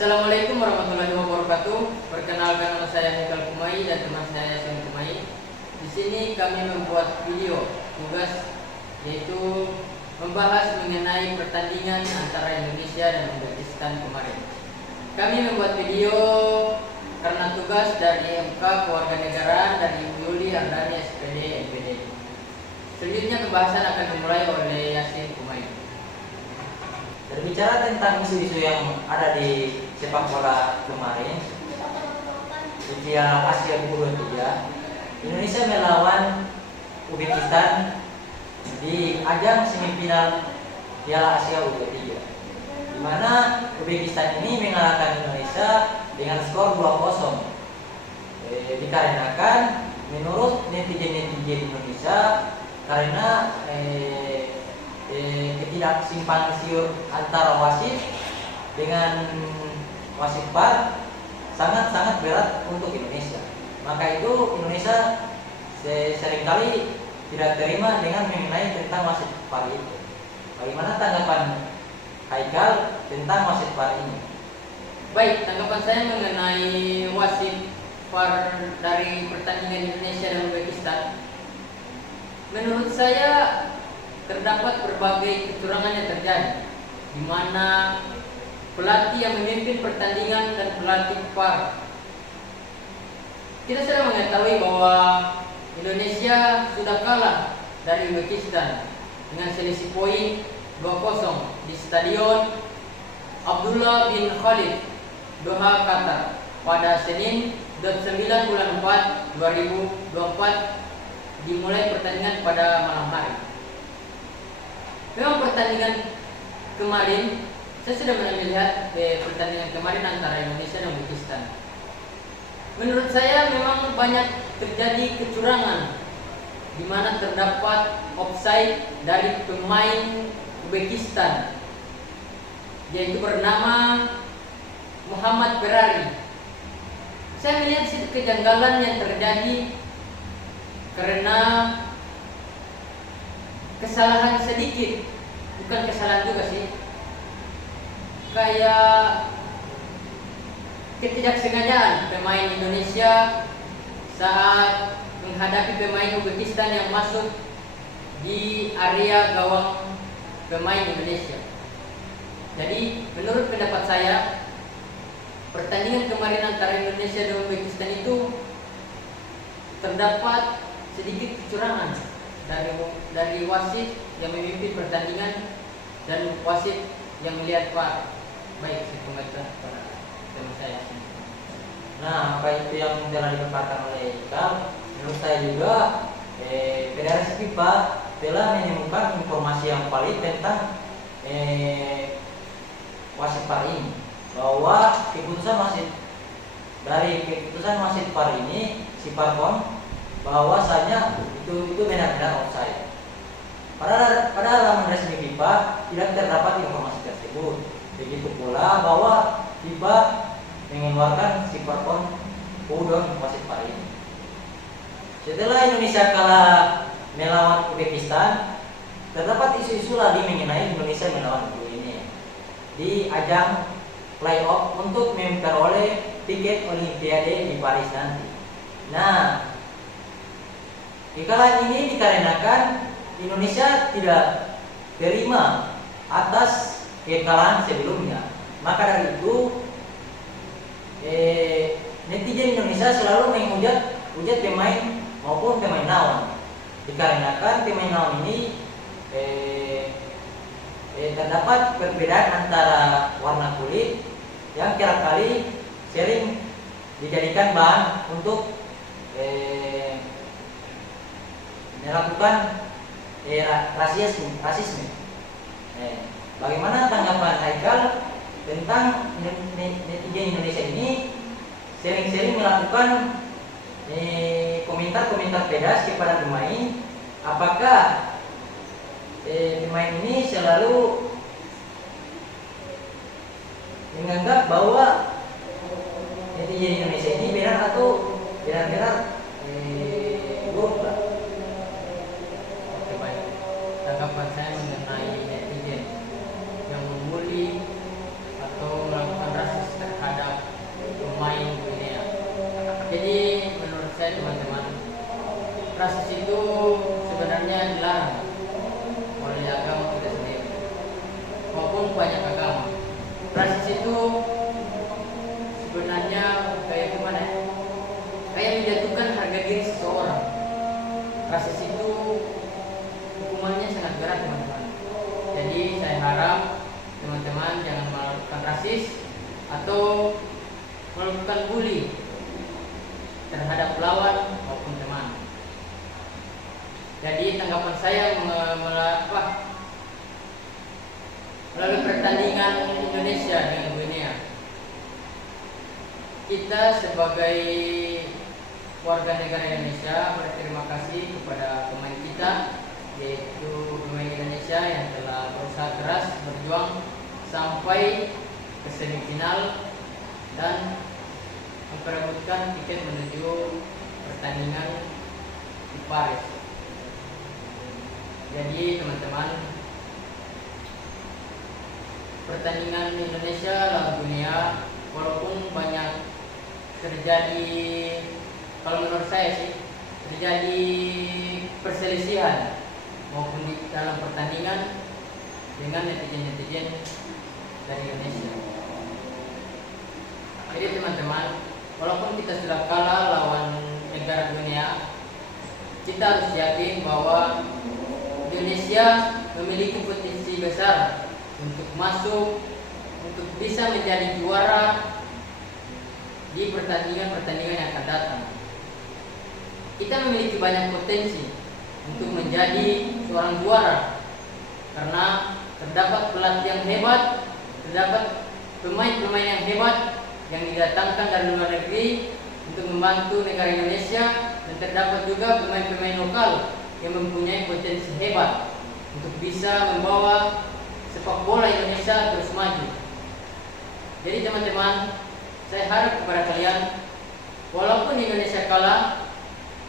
Assalamualaikum warahmatullahi wabarakatuh. Perkenalkan, nama saya Haikal Kumai dan teman saya Yasin Kumai. Di sini kami membuat video tugas, yaitu membahas mengenai pertandingan antara Indonesia dan Uzbekistan kemarin. Kami membuat video karena tugas dari MK Kewarganegaraan dari Ibu Yuli Ardani SPD MPD. Selanjutnya pembahasan akan dimulai oleh Yasin Kumai. Berbicara tentang isu-isu yang ada di sepak bola kemarin di Piala Asia U23, Indonesia melawan Uzbekistan di ajang semifinal Piala Asia U23, di mana Uzbekistan ini mengalahkan Indonesia dengan skor 2-0. Dikarenakan menurut netizen Indonesia karena ketidaksimpang siur antara wasit dengan wasit VAR sangat-sangat berat untuk Indonesia. Maka itu Indonesia seringkali tidak terima dengan mengenai tentang wasit VAR itu. Bagaimana tanggapan Haikal tentang wasit VAR ini? Baik, tanggapan saya mengenai wasit VAR dari pertandingan Indonesia dan Uzbekistan. Menurut saya terdapat berbagai kecurangan yang terjadi, di mana pelatih yang memimpin pertandingan dan pelatih VAR. Kita sudah mengetahui bahwa Indonesia sudah kalah dari Uzbekistan dengan selisih poin 2-0 di Stadion Abdullah bin Khalid, Doha, Qatar pada Senin 9 bulan 4 2024, dimulai pertandingan pada malam hari. Memang pertandingan kemarin, saya sudah melihat pertandingan kemarin antara Indonesia dan Uzbekistan. Menurut saya memang banyak terjadi kecurangan, di mana terdapat offside dari pemain Uzbekistan, yaitu bernama Muhammad Ferrari. Saya melihat kejanggalan yang terjadi karena kesalahan sedikit, bukan kesalahan juga sih, kayak ketidaksengajaan pemain Indonesia saat menghadapi pemain Uzbekistan yang masuk di area gawang pemain Indonesia. Jadi menurut pendapat saya, pertandingan kemarin antara Indonesia dan Uzbekistan itu terdapat sedikit kecurangan dari wasit yang memimpin pertandingan dan wasit yang melihat VAR. Baik, saya kembalikan kepada teman saya. Nah, apa itu yang telah dipaparkan oleh Iqbal? Menurut saya juga Federasi FIFA telah menemukan informasi yang valid tentang wasit VAR ini, bahwa keputusan wasit VAR ini, si VAR bahwasanya itu benar-benar offside. Pada laman resmi FIFA tidak terdapat informasi tersebut. Begitu pula bahwa FIFA mengeluarkan si VAR udon wasit VAR ini. Setelah Indonesia kalah melawan Uzbekistan, terdapat isu-isu lagi mengenai Indonesia melawan ini di ajang playoff untuk memperoleh tiket Olimpiade di Paris nanti. Nah, kekalahan ini dikarenakan Indonesia tidak terima atas kekalahan sebelumnya. Maka dari itu netizen Indonesia selalu menghujat pemain maupun pemain lawan, dikarenakan pemain lawan ini terdapat perbedaan antara warna kulit yang kerap kali sering dijadikan bahan untuk melakukan rasisme. Bagaimana tanggapan Haikal tentang netizen Indonesia ini sering-sering melakukan komentar-komentar pedas kepada pemain? Apakah pemain ini selalu menganggap bahwa netizen Indonesia ini benar atau benar-benar buruk, Pak? Oke, baik. Tanggapan saya mengenai netizen yang membuli atau melakukan rasis rasis itu sebenarnya dilarang oleh agama kita sendiri maupun banyak agama. Rasis itu sebenarnya kayak gimana ya? Kayak menjatuhkan harga diri seseorang. Rasis itu hukumannya sangat berat teman-teman. Jadi saya harap teman-teman jangan melakukan rasis atau melakukan bully terhadap lawan maupun teman. Jadi tanggapan saya melalui pertandingan Indonesia dengan Guinea, kita sebagai warga negara Indonesia berterima kasih kepada pemain kita, yaitu pemain Indonesia yang telah berusaha keras berjuang sampai ke semifinal dan memperebutkan tiket menuju pertandingan di Paris. Jadi teman-teman, pertandingan Indonesia lawan Guinea walaupun banyak terjadi, kalau menurut saya sih terjadi perselisihan maupun di dalam pertandingan dengan netizen-netizen dari Indonesia. Jadi teman-teman, walaupun kita sudah kalah lawan negara Guinea, kita harus yakin bahwa Indonesia memiliki potensi besar untuk masuk, untuk bisa menjadi juara di pertandingan-pertandingan yang akan datang. Kita memiliki banyak potensi untuk menjadi seorang juara karena terdapat pelatih yang hebat, terdapat pemain-pemain yang hebat yang didatangkan dari luar negeri untuk membantu negara Indonesia, dan terdapat juga pemain-pemain lokal yang mempunyai potensi hebat untuk bisa membawa sepak bola Indonesia terus maju. Jadi teman-teman, saya harap kepada kalian, walaupun Indonesia kalah,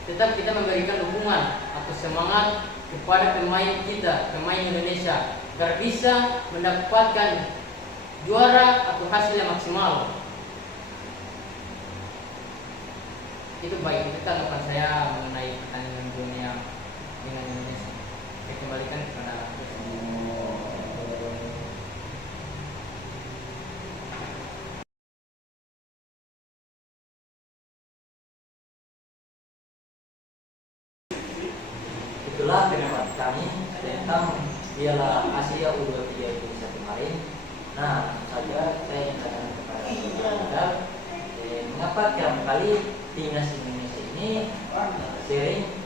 tetap kita memberikan dukungan atau semangat kepada pemain kita, pemain Indonesia, agar bisa mendapatkan juara atau hasil yang maksimal. Itu baik, itu tanggapan saya mengenai pertandingan dunia dengan Indonesia. Saya kembalikan kepada Itulah pendapat kami tentang Piala Asia U23 Indonesia kemarin. Nah, saja saya ingin katakan kepada Anda, mengapa tiap kali timnas Indonesia ini sering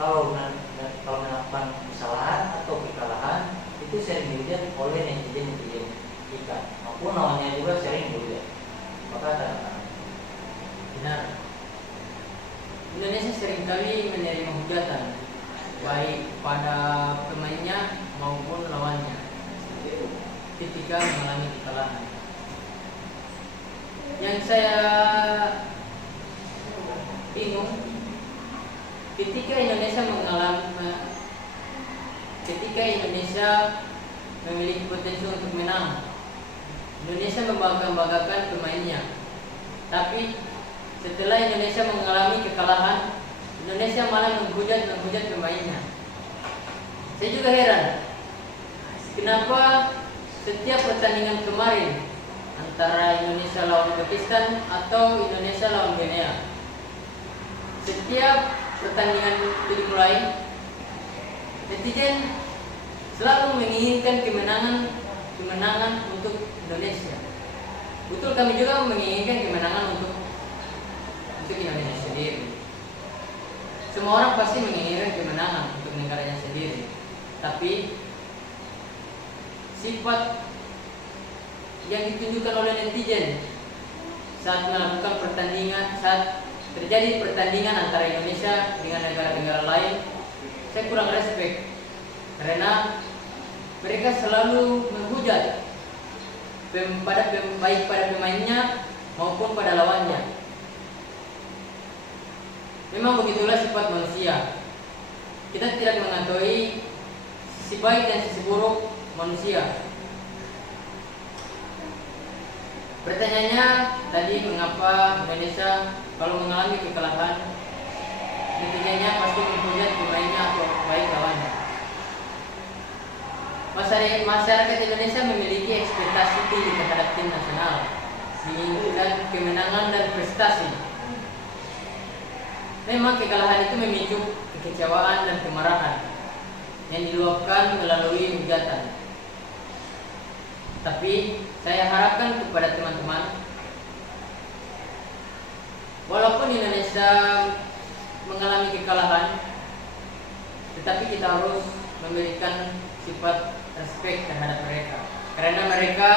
kalau melakukan kesalahan atau kekalahan itu sering dilihat oleh netizen kita, maupun lawannya juga sering dilihat. Maka katakan benar. Indonesia seringkali menerima hujatan baik pada pemainnya maupun lawannya ketika mengalami kekalahan. Yang saya bingung, ketika Indonesia memiliki potensi untuk menang, Indonesia membanggakan pemainnya, tapi setelah Indonesia mengalami kekalahan, Indonesia malah menghujat pemainnya. Saya juga heran, kenapa setiap pertandingan kemarin antara Indonesia lawan Pakistan atau Indonesia lawan Guinea, setiap pertandingan itu dimulai, netizen selalu menginginkan kemenangan untuk Indonesia. Betul, kami juga menginginkan kemenangan untuk Indonesia sendiri. Semua orang pasti menginginkan kemenangan untuk negaranya sendiri. Tapi sifat yang ditunjukkan oleh netizen saat melakukan pertandingan, saat terjadi pertandingan antara Indonesia dengan negara-negara lain, saya kurang respect karena mereka selalu menghujat baik pada pemainnya maupun pada lawannya. Memang begitulah sifat manusia. Kita tidak mengetahui sisi baik dan sisi buruk manusia. Pertanyaannya tadi, mengapa Indonesia kalau mengalami kekalahan Ketiganya pasti mempunyai pemainnya atau baik lawannya. Masyarakat Indonesia memiliki ekspektasi tinggi terhadap tim nasional, diinginkan kemenangan dan prestasi. Memang kekalahan itu memicu kekecewaan dan kemarahan yang diluapkan melalui hujatan. Tapi saya harapkan kepada teman-teman, walaupun Indonesia mengalami kekalahan, tetapi kita harus memberikan sifat respect terhadap mereka, karena mereka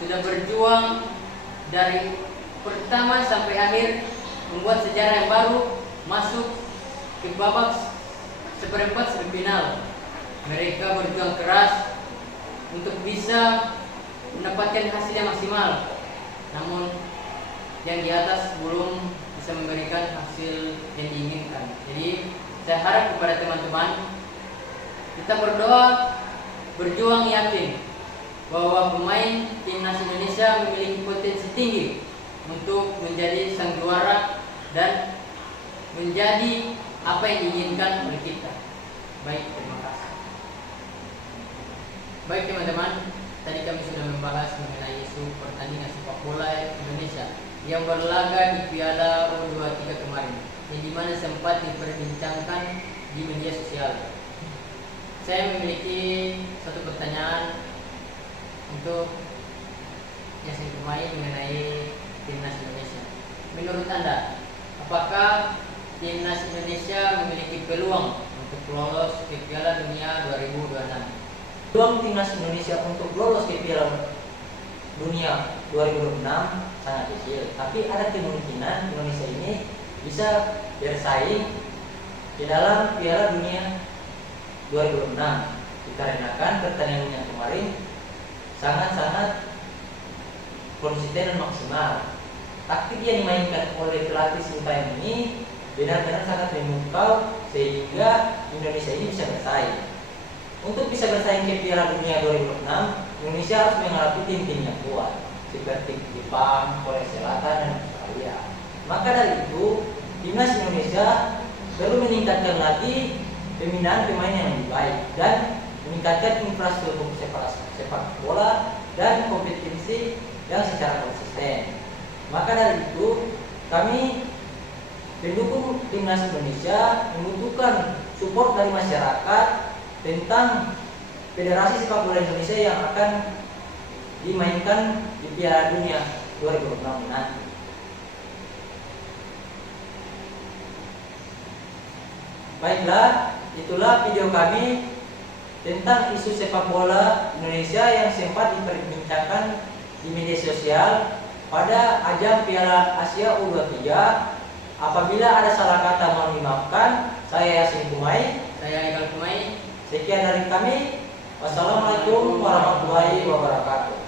sudah berjuang dari pertama sampai akhir, membuat sejarah yang baru, masuk ke babak seperempat semifinal. Mereka berjuang keras untuk bisa mendapatkan hasil yang maksimal, namun yang di atas belum bisa memberikan hasil yang diinginkan. Jadi saya harap kepada teman-teman, kita berdoa, berjuang yakin bahwa pemain timnas Indonesia memiliki potensi tinggi untuk menjadi sang juara dan menjadi apa yang diinginkan oleh kita. Baik, terima kasih. Baik teman-teman, tadi kami sudah membahas mengenai isu pertandingan sepak bola Indonesia yang berlaga di Piala U23 kemarin, yang dimana sempat diperbincangkan di media sosial. Saya memiliki satu pertanyaan untuk Yasin Kumai mengenai timnas Indonesia. Menurut Anda, apakah timnas Indonesia memiliki peluang untuk lolos ke Piala Dunia 2026? Peluang timnas Indonesia untuk lolos ke Piala Dunia 2026 sangat kecil, tapi ada kemungkinan Indonesia ini bisa bersaing di dalam Piala Dunia 2026 dikarenakan pertandingan yang kemarin sangat-sangat konsisten dan maksimal. Taktik yang dimainkan oleh pelatih Sintayong ini benar-benar sangat memukau sehingga Indonesia ini bisa bersaing. Untuk bisa bersaing ke Piala Dunia 2026, Indonesia harus menghadapi tim-tim yang kuat seperti Jepang, Korea Selatan, dan Australia. Maka dari itu, timnas Indonesia perlu meningkatkan lagi pembinaan pemain yang lebih baik dan meningkatkan infrastruktur sepak bola dan kompetisi yang secara konsisten. Maka dari itu, kami pendukung timnas Indonesia membutuhkan support dari masyarakat tentang Federasi Sepak Bola Indonesia yang akan dimainkan di Piala Dunia 2026 nanti. Baiklah, itulah video kami tentang isu sepak bola Indonesia yang sempat diperbincangkan di media sosial pada ajang Piala Asia U23. Apabila ada salah kata mohon dimaafkan. Saya Yasin Kumai. Saya Iqbal Kumai. Sekian dari kami. Wassalamualaikum warahmatullahi wabarakatuh.